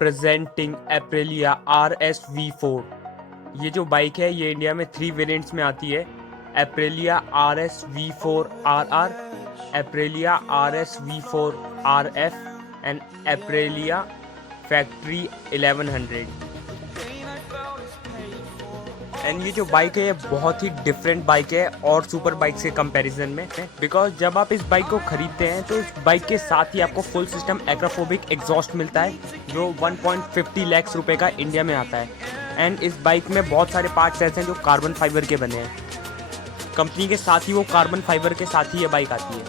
Presenting Aprilia RS V4। ये जो bike है ये इंडिया में 3 वेरिएंट्स में आती है। Aprilia RS V4 RR, Aprilia RS V4 RF and Aprilia factory 1100। And ये जो बाइक है ये बहुत ही डिफरेंट बाइक है और सुपर बाइक के कंपैरिजन में, बिकॉज जब आप इस बाइक को खरीदते हैं तो इस बाइक के साथ ही आपको फुल सिस्टम एक्राफोबिक एग्जॉस्ट मिलता है जो 1.50 लाख रुपए का इंडिया में आता है। एंड इस बाइक में बहुत सारे पार्ट्स ऐसे हैं जो कार्बन फाइबर के बने हैं। कंपनी के साथ ही वो कार्बन फाइबर के साथ ही ये बाइक आती है।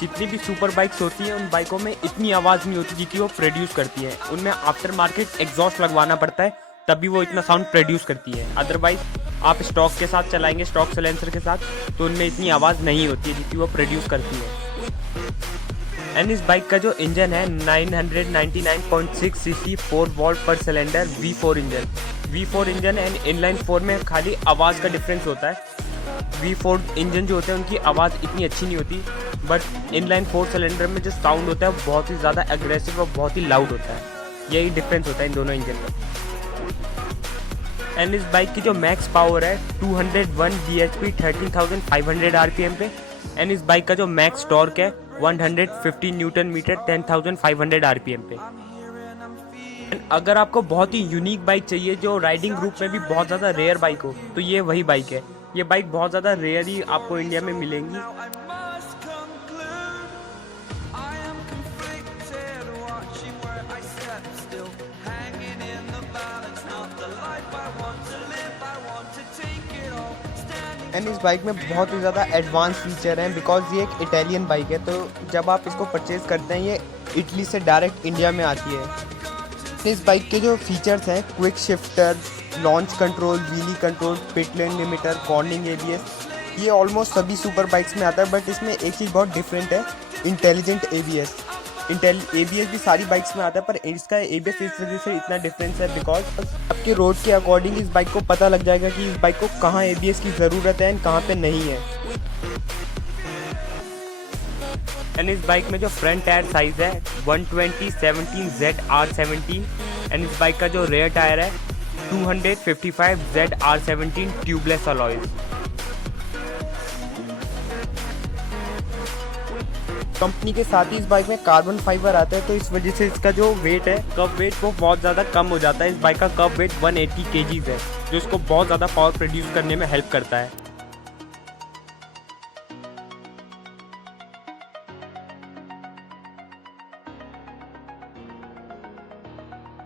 जितनी भी सुपर बाइक्स होती हैं उन बाइकों में इतनी आवाज़ नहीं होती जितनी वो प्रोड्यूस करती है। उनमें आफ्टर मार्केट एग्जॉस्ट लगवाना पड़ता है तभी वो इतना साउंड प्रोड्यूस करती है। अदरवाइज आप स्टॉक के साथ चलाएंगे, स्टॉक साइलेंसर के साथ, तो उनमें इतनी आवाज़ नहीं होती है जितनी वो प्रोड्यूस करती है। एंड इस बाइक का जो इंजन है 999.6 सीसी 4 वॉल्ट पर cylinder V4 engine and inline 4 में खाली आवाज़ का डिफरेंस होता है। V4 इंजन जो होते हैं उनकी आवाज़ इतनी अच्छी नहीं होती, बट इनलाइन 4 सिलेंडर में जो साउंड होता है वो बहुत ही ज़्यादा एग्रेसिव और बहुत ही लाउड होता है। यही डिफरेंस होता है इन दोनों इंजन में। एंड इस बाइक की जो मैक्स पावर है 201 bhp 13,500 RPM पे। एंड इस बाइक का जो मैक्स टॉर्क है 150 न्यूटन मीटर 10,500 RPM पे। एंड अगर आपको बहुत ही यूनिक बाइक चाहिए जो राइडिंग ग्रुप में भी बहुत ज़्यादा रेयर बाइक हो तो ये वही बाइक है। ये बाइक बहुत ज़्यादा रेयर ही आपको इंडिया में मिलेंगी। एंड इस बाइक में बहुत ही ज़्यादा एडवांस फीचर हैं बिकॉज ये एक इटालियन बाइक है, तो जब आप इसको परचेज़ करते हैं ये इटली से डायरेक्ट इंडिया में आती है। इस बाइक के जो फीचर्स हैं quick shifter, launch control, wheelie control, pit lane limiter, cornering ABS, ये ऑलमोस्ट सभी सुपर बाइक्स में आता है। बट इसमें एक चीज़ बहुत डिफरेंट है, इंटेलिजेंट ABS। ABS भी सारी बाइक्स में आता है पर इसका ABS इस वजह से इतना डिफरेंस है बिकॉज आपके रोड के अकॉर्डिंग इस बाइक को पता लग जाएगा कि इस बाइक को कहाँ ABS की ज़रूरत है एंड कहाँ पे नहीं है। एंड इस बाइक में जो फ्रंट टायर साइज़ है 120/17 ZR17 एंड इस बाइक का जो रेयर टायर है 255 ZR17 ट्यूबलेस अलॉयज। कंपनी के साथ ही इस बाइक में कार्बन फाइबर आता है, तो इस वजह से इसका जो वेट है, कब वेट, वो बहुत ज़्यादा कम हो जाता है। इस बाइक का कब वेट 180 kg है जो इसको बहुत ज़्यादा पावर प्रोड्यूस करने में हेल्प करता है।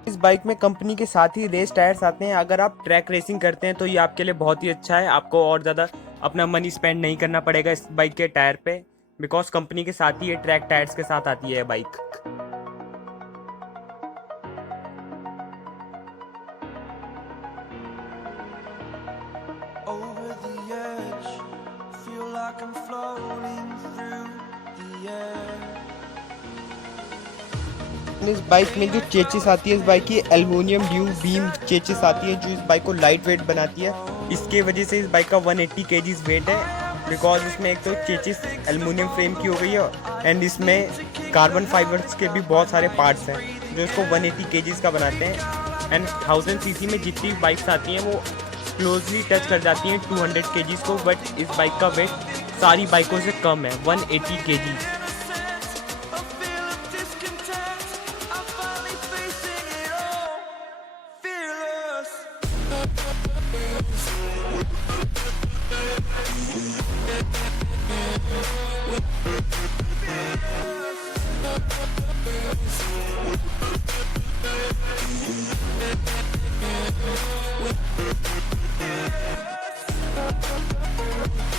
इस बाइक में कंपनी के साथ ही रेस टायर्स आते हैं। अगर आप ट्रैक रेसिंग करते हैं तो ये आपके लिए बहुत ही अच्छा है। आपको और ज़्यादा अपना मनी स्पेंड नहीं करना पड़ेगा इस बाइक के टायर पे, बिकॉज कंपनी के साथ ही ये ट्रैक टायर्स के साथ आती है बाइक। इस बाइक में जो चेचिस आती है, इस बाइक की एल्युमिनियम ड्यू बीम चेचिस आती है जो इस बाइक को लाइट वेट बनाती है। इसके वजह से इस बाइक का 180 kg वेट है बिकॉज इसमें एक तो चेचिस एल्युमिनियम फ्रेम की हो गई है एंड इसमें कार्बन फाइबर्स के भी बहुत सारे पार्ट्स हैं जो इसको 180 kg का बनाते हैं। एंड 1000 cc में जितनी बाइक्स आती हैं वो क्लोजली टच कर जाती हैं 200 kg को, बट इस बाइक का वेट सारी बाइकों से कम है 180 kg।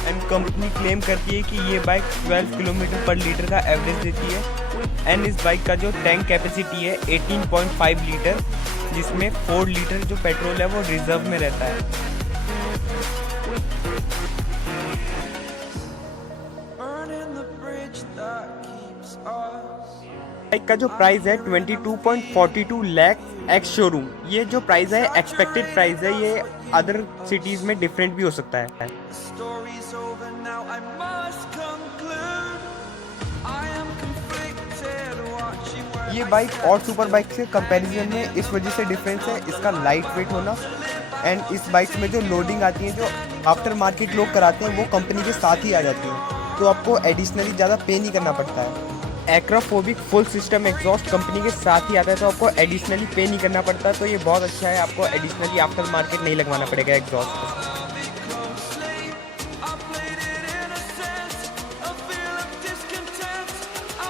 एंड कंपनी क्लेम करती है कि ये बाइक 12 किलोमीटर पर लीटर का एवरेज देती है। एंड इस बाइक का जो टैंक कैपेसिटी है 18.5 लीटर, जिसमें 4 लीटर जो पेट्रोल है वो रिजर्व में रहता है। बाइक का जो प्राइस है 22.42 लाख एक्स शोरूम। ये जो प्राइस है एक्सपेक्टेड प्राइस है, ये अदर सिटीज़ में डिफरेंट भी हो सकता है। ये बाइक और सुपर बाइक से कंपैरिजन में इस वजह से डिफरेंस है इसका लाइट वेट होना, एंड इस बाइक में जो लोडिंग आती है जो आफ्टर मार्केट लोग कराते हैं वो कंपनी के साथ ही आ जाती है, तो आपको एडिशनली ज़्यादा पे नहीं करना पड़ता है। एक्राफोबिक फुल सिस्टम एग्जॉस्ट कंपनी के साथ ही आता है, तो आपको एडिशनली पे नहीं करना पड़ता, तो ये बहुत अच्छा है, आपको एडिशनली आफ्टर मार्केट नहीं लगवाना पड़ेगा एग्जॉस्ट।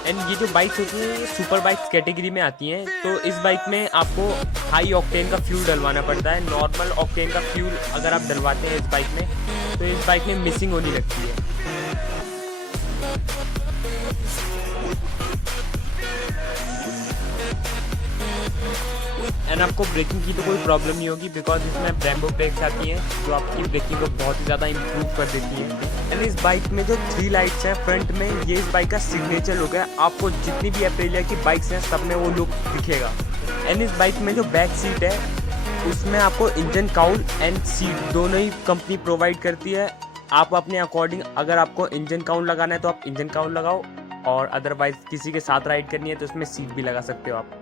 एंड ये जो बाइक्स होती हैं ये सुपर बाइक्स कैटेगरी में आती हैं, तो इस बाइक में आपको हाई ऑक्टेन का फ्यूल डलवाना पड़ता है। नॉर्मल ऑक्टेन का फ्यूल अगर आप डलवाते हैं इस बाइक में तो इस बाइक में मिसिंग होने लगती है। एंड आपको ब्रेकिंग की तो कोई प्रॉब्लम नहीं होगी, बिकॉज इसमें ब्रेम्बो ब्रेक्स आती हैं जो आपकी ब्रेकिंग को बहुत ही ज़्यादा इंप्रूव कर देती हैं। एंड इस बाइक में जो 3 लाइट्स हैं फ्रंट में, ये इस बाइक का सिग्नेचर लुक है। आपको जितनी भी एप्रिलिया की बाइक्स हैं सब में वो लुक दिखेगा। एंड इस बाइक में जो बैक सीट है उसमें आपको इंजन काउल एंड सीट दोनों ही कंपनी प्रोवाइड करती है। आप अपने अकॉर्डिंग, अगर आपको इंजन काउल लगाना है तो आप इंजन काउल लगाओ, और अदरवाइज किसी के साथ राइड करनी है तो उसमें सीट भी लगा सकते हो आप।